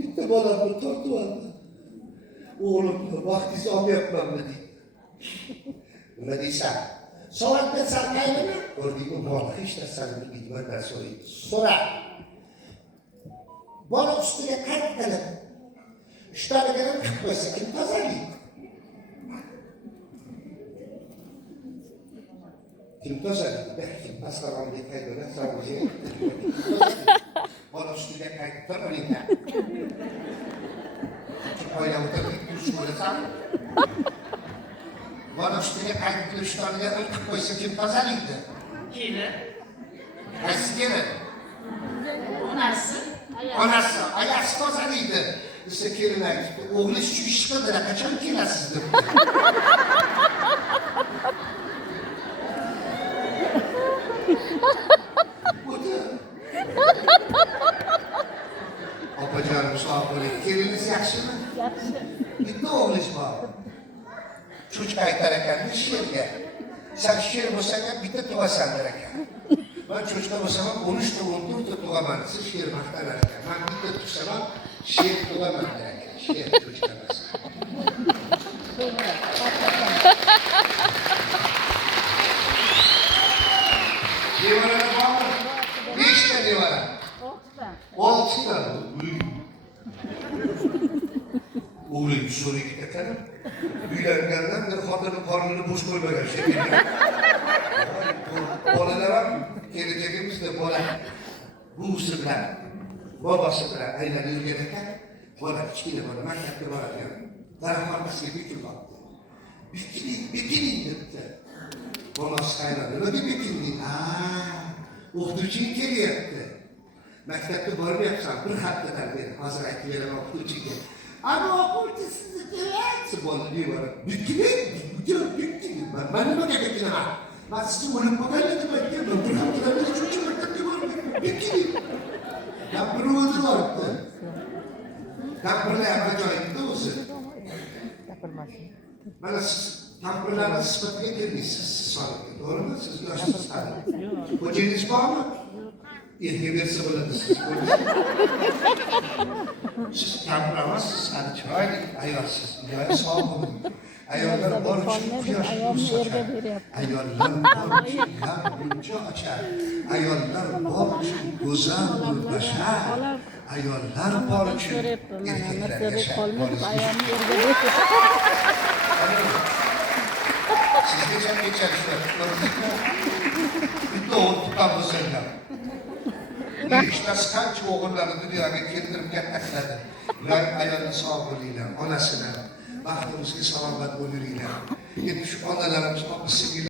Bitti bolamni tortib oldi. O'g'lim vaqtingizni olmayapman dedi. Nima deysan? Savol bersam qaydimi? Ko'rdingmi, bola hech narsani bilmaydigan so'raydi. So'ra. Bola ustiga qaytdilar. Ushtaligidan qilib qo'ysa kim tozalaydi? Kim tozalaydi? Kim masalanga qaydini savolga. Bola ustiga qaytdi olingan. Oila o'tirib tush ko'rsam. Bola ustiga qaytib ushtaliga qilib qo'ysa kim tozalaydi? Kelin. Qaysi kelin? Onasi, ayasi tozalaydi. Desa kelin aytibdi, o'g'li shu ish qildilar, qachon kelasiz deb. Opajonim sog' bo'ling, keliniz yaxshimi? Yaxshi. Bitta o'g'lingiz bor. Cho'chqa aytar ekan sherga. Sen sher bo'lsang ham bitta tug'asandir ekan. Ben cho'chqa bo'lsam ham 13 ta 14 ta tug'aman desa sher maqtanar ekan. Men bitta tugsam ham sher tug'aman der ekan. Sher cho'chqa emas. Nevaralar bormi? Nechta nevara? 6 ta. O'g'lim so'raydi ekan. Uylangandan beri xotini qornini bo'sh qo'ymagan shekilli. Bolalar ham kelajagimizda bola buvisi bilan, bobosi bilan aylanib yurgan ekan. Bola kichkina bola maktabga boradigan. Daraxtlarga bekilmoqda. Bekiling debdi. Bolasi qaynadi. Nima bekilding? O'qituvching kelyapti. Maktabga bormayapsan, bir haftadan beri hozir aytib beraman o'qituvchiga. Ama o'quvchi sizni kelayapti bola deyapti. Bekiling. Men nimaga bekilaman? Ben sizni o'lib qolganlar deb aytganman. Bir haftadan beri uchinchi maktabga bormayapman. Bekiling. Gapini o'zi boribdi. Gapirlar joyida o'zi. Mana siz gapirlarni sifatiga kelmaysiz. To'g'rimi? Siz yoshsiz hali. Xo'jangiz bormi? Erga bersa bo'ladi siz. Siz gapirasiz, hali chiroyli ayolsiz. Ilohi sog' bo'ling. Ayollar bor uchun quyosh nur sochar. Ayollar bor uchun buncha ochar. Ayollar bor uchun go'zal nur bashar. Ayollar bor uchun erkaklar yashar. Sizgacha kechirishlar. Bitta o'tib bo'lsanlar. Ishtasi qancha o'g'illarni dunyoga keltirib katta qiladi. Ular ayolni sog' bo'linglar, onasilar. Baxtimizga salomat bo'laringlar. Endi shu onalarimiz, opa-singillar